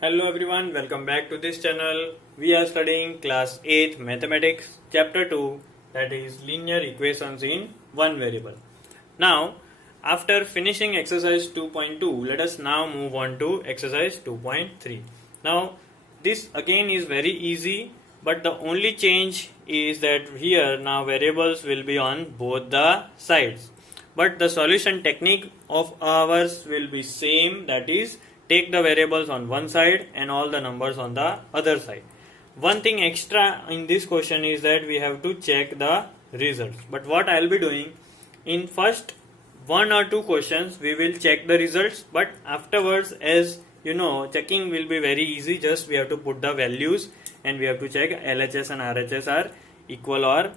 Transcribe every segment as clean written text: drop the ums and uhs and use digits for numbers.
Hello everyone, welcome back to this channel. We are studying class 8 mathematics chapter 2, that is linear equations in one variable. Now after finishing exercise 2.2, let us now move on to exercise 2.3. Now this again is very easy, but the only change is that here now variables will be on both the sides, but the solution technique of ours will be same, that is take the variables on one side and all the numbers on the other side. One thing extra in this question is that we have to check the results, but what I will be doing in first one or two questions we will check the results, but afterwards, as you know, checking will be very easy. Just we have to put the values and we have to check LHS and RHS are equal or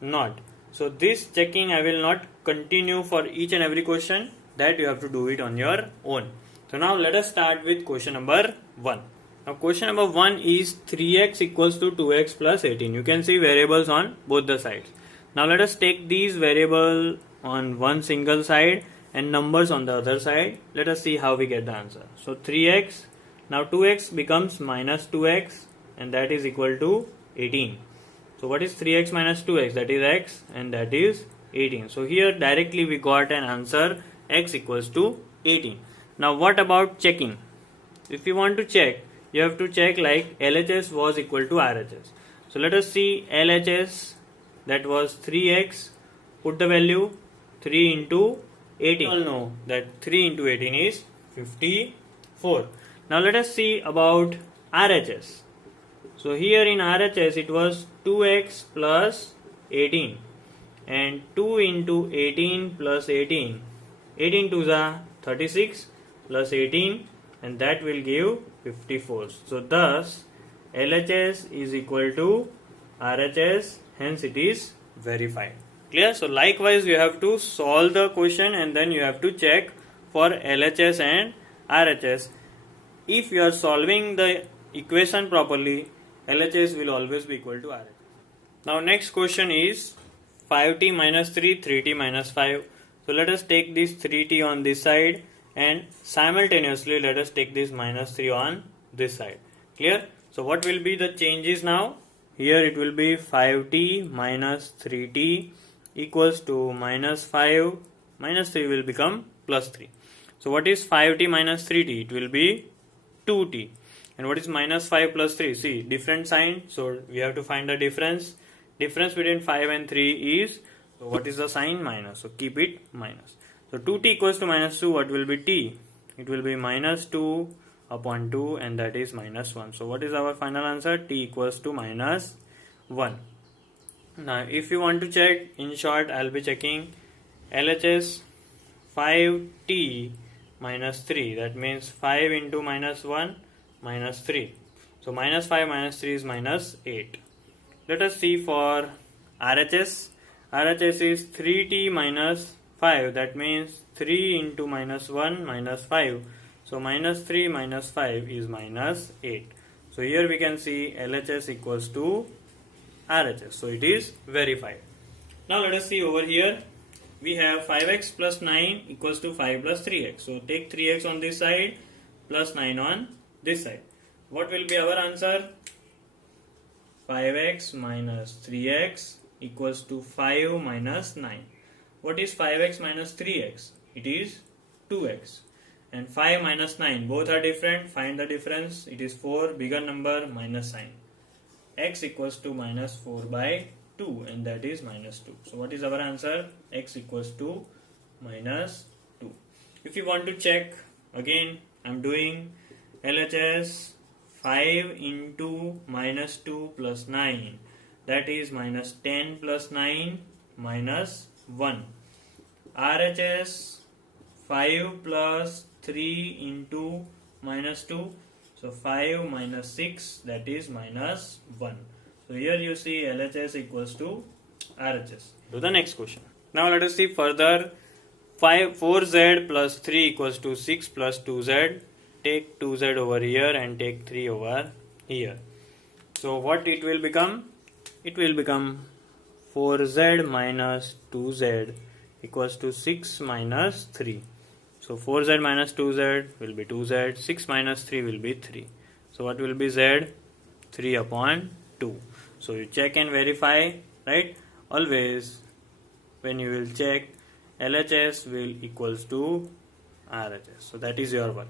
not. So this checking I will not continue for each and every question, that you have to do it on your own. So now let us start with question number 1. Now question number 1 is 3x equals to 2x plus 18. You can see variables on both the sides. Now let us take these variable on one single side and numbers on the other side. Let us see how we get the answer. So 3x, now 2x becomes minus 2x and that is equal to 18. So what is 3x minus 2x? That is x and that is 18. So here directly we got an answer, x equals to 18. Now what about checking? If you want to check, you have to check like LHS was equal to RHS. So let us see LHS, that was 3x, put the value 3 into 18. We all know that 3 into 18 is 54. Now let us see about RHS. So here in RHS it was 2x plus 18 and 2 into 18 plus 18. 18 to the 36 plus 18 and that will give 54. So thus LHS is equal to RHS, hence it is verified. Clear? So likewise you have to solve the question and then you have to check for LHS and RHS. If you are solving the equation properly, LHS will always be equal to RHS. Now next question is 5t minus 3, 3t minus 5. So let us take this 3t on this side and simultaneously let us take this minus 3 on this side. Clear? So what will be the changes now? Here it will be 5t minus 3t equals to minus 5, minus 3 will become plus 3. So what is 5t minus 3t? It will be 2t. And what is minus 5 plus 3? See, different sign, so we have to find the difference. Difference between 5 and 3 is, so what is the sign? Minus. So keep it minus. So 2t equals to minus 2, what will be t? It will be minus 2 upon 2 and that is minus 1. So what is our final answer? T equals to minus 1. Now if you want to check, in short I will be checking LHS 5t minus 3, that means 5 into minus 1 minus 3. So minus 5 minus 3 is minus 8. Let us see for RHS. RHS is 3t minus 5, that means 3 into minus 1 minus 5. So minus 3 minus 5 is minus 8. So here we can see LHS equals to RHS. So it is verified. Now let us see over here. We have 5x plus 9 equals to 5 plus 3x. So take 3x on this side plus 9 on this side. What will be our answer? 5x minus 3x equals to 5 minus 9. What is 5x minus 3x? It is 2x. And 5 minus 9, both are different. Find the difference. It is 4, bigger number, minus sign. X equals to minus 4 by 2 and that is minus 2. So what is our answer? X equals to minus 2. If you want to check, again I am doing LHS 5 into minus 2 plus 9, that is minus 10 plus 9 minus 1. RHS 5 plus 3 into minus 2, so 5 minus 6, that is minus 1. So here you see LHS equals to RHS. To the next question. Now let us see further. 4z plus 3 equals to 6 plus 2z. Take 2z over here and take 3 over here. So what it will become? It will become 4z minus 2z equals to 6 minus 3. So 4z minus 2z will be 2z, 6 minus 3 will be 3. So what will be Z? 3 upon 2. So you check and verify, right? Always when you will check, LHS will equals to RHS. So that is your one.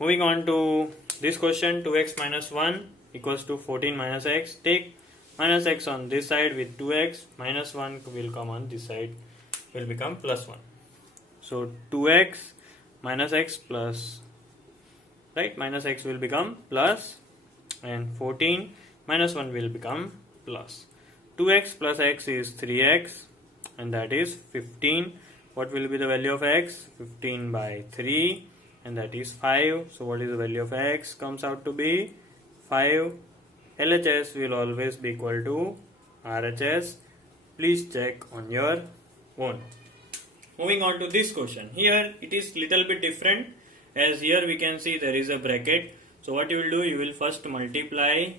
Moving on to this question, 2x minus 1 equals to 14 minus x. Take minus x on this side with 2x, minus 1 will come on this side, will become plus 1. So 2x minus x plus, right, minus x will become plus, and 14 minus 1 will become plus. 2x plus x is 3x, and that is 15. What will be the value of x? 15 by 3, and that is 5. So what is the value of x? Comes out to be 5. LHS will always be equal to RHS. Please check on your own. Moving on to this question. Here it is little bit different, as here we can see there is a bracket. So what you will do, you will first multiply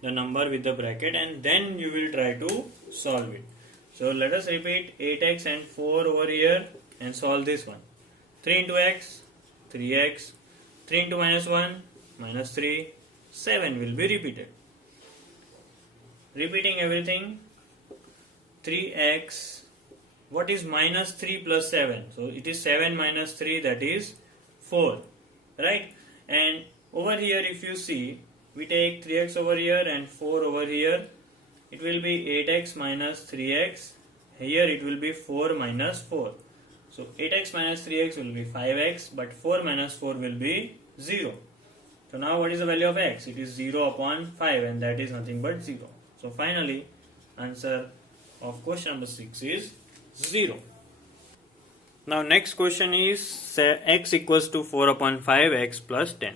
the number with the bracket and then you will try to solve it. So let us repeat 8x and 4 over here and solve this one. 3 into x, 3x, 3 into minus 1, minus 3, 7 will be repeated. Repeating everything, 3x, what is minus 3 plus 7? So it is 7 minus 3, that is 4, right? And over here if you see, we take 3x over here and 4 over here, it will be 8x minus 3x, here it will be 4 minus 4. So 8x minus 3x will be 5x, but 4 minus 4 will be 0. So now what is the value of x? It is 0 upon 5, and that is nothing but 0. So finally answer of question number 6 is 0. Now next question is x equals to 4 upon 5 x plus 10.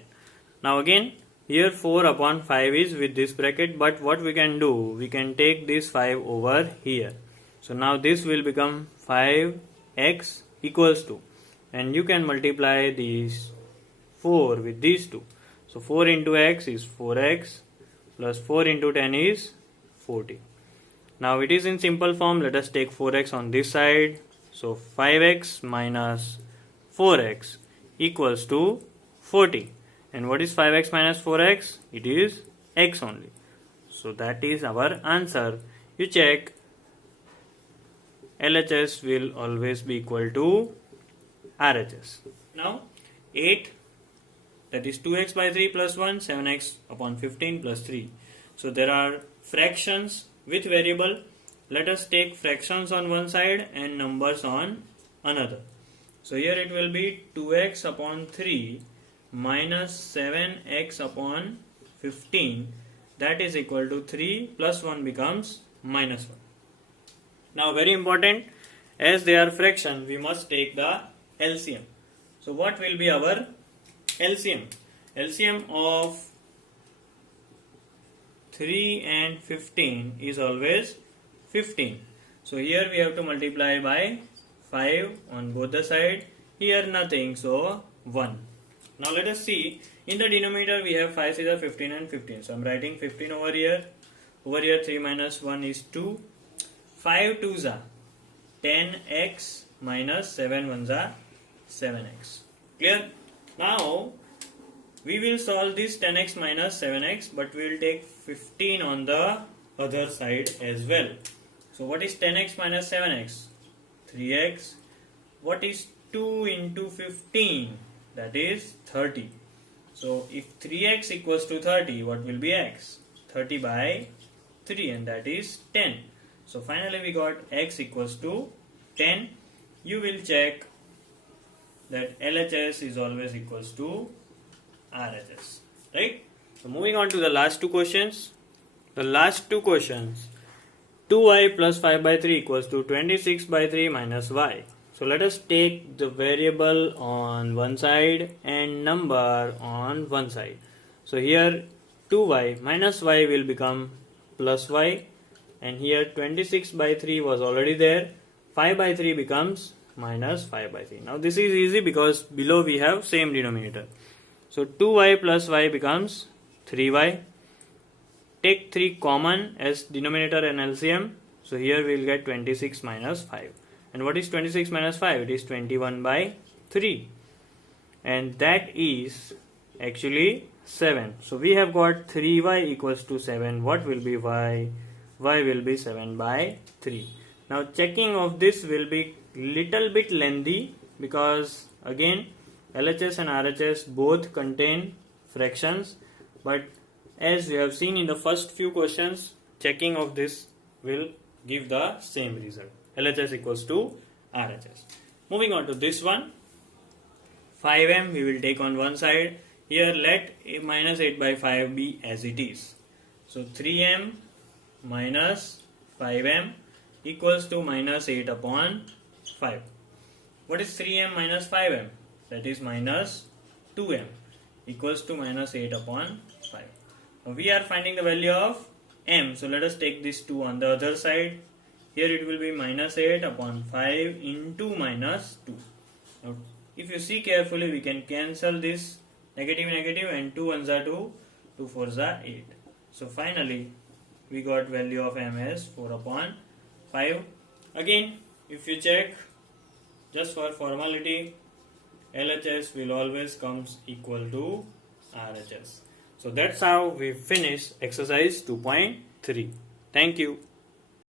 Now again here 4 upon 5 is with this bracket, but what we can do, we can take this 5 over here. So now this will become 5x equals to, and you can multiply these 4 with these two. So 4 into x is 4x plus 4 into 10 is 40. Now it is in simple form. Let us take 4x on this side. So 5x minus 4x equals to 40. And what is 5x minus 4x? It is x only. So that is our answer. You check, LHS will always be equal to RHS. Now 8, that is 2x by 3 plus 1, 7x upon 15 plus 3. So there are fractions with variable. Let us take fractions on one side and numbers on another. So here it will be 2x upon 3 minus 7x upon 15, that is equal to 3 plus 1 becomes minus 1. Now very important, as they are fraction, we must take the LCM. So what will be our LCM? LCM of 3 and 15 is always 15. So here we have to multiply by 5 on both the side. Here nothing, so 1. Now let us see, in the denominator we have 5 6 are 15 and 15. So I am writing 15 over here. Over here 3 minus 1 is 2. 5 2s are 10x minus 7 1s are 7x. Clear? Now we will solve this 10x minus 7x, but we will take 15 on the other side as well. So what is 10x minus 7x? 3x. What is 2 into 15? That is 30. So if 3x equals to 30, what will be x? 30 by 3, and that is 10. So finally we got x equals to 10. You will check that LHS is always equals to RHS, right? So moving on to the last two questions. The last two questions, 2y plus 5 by 3 equals to 26 by 3 minus y. So let us take the variable on one side and number on one side. So here 2y minus y will become plus y, and here 26 by 3 was already there. 5 by 3 becomes minus 5 by 3. Now this is easy because below we have same denominator. So 2y plus y becomes 3y. Take 3 common as denominator and LCM. So here we will get 26 minus 5. And what is 26 minus 5? It is 21 by 3. And that is Actually 7. So we have got 3y equals to 7. What will be y? Y will be 7 by 3. Now checking of this will be little bit lengthy because again LHS and RHS both contain fractions, but as we have seen in the first few questions, checking of this will give the same result. LHS equals to RHS. Moving on to this one, 5m we will take on one side. Here let a minus 8 by 5 be as it is. So 3m minus 5m equals to minus 8 upon 5. What is 3m minus 5m? That is minus 2m equals to minus 8 upon 5. Now we are finding the value of m. So let us take this 2 on the other side. Here it will be minus 8 upon 5 into minus 2. Now if you see carefully, we can cancel this negative and 2 ones are 2, 2 fours are 8. So finally we got value of m as 4 upon 5. Again, if you check, just for formality, LHS will always comes equal to RHS. So that's how we finish exercise 2.3. Thank you.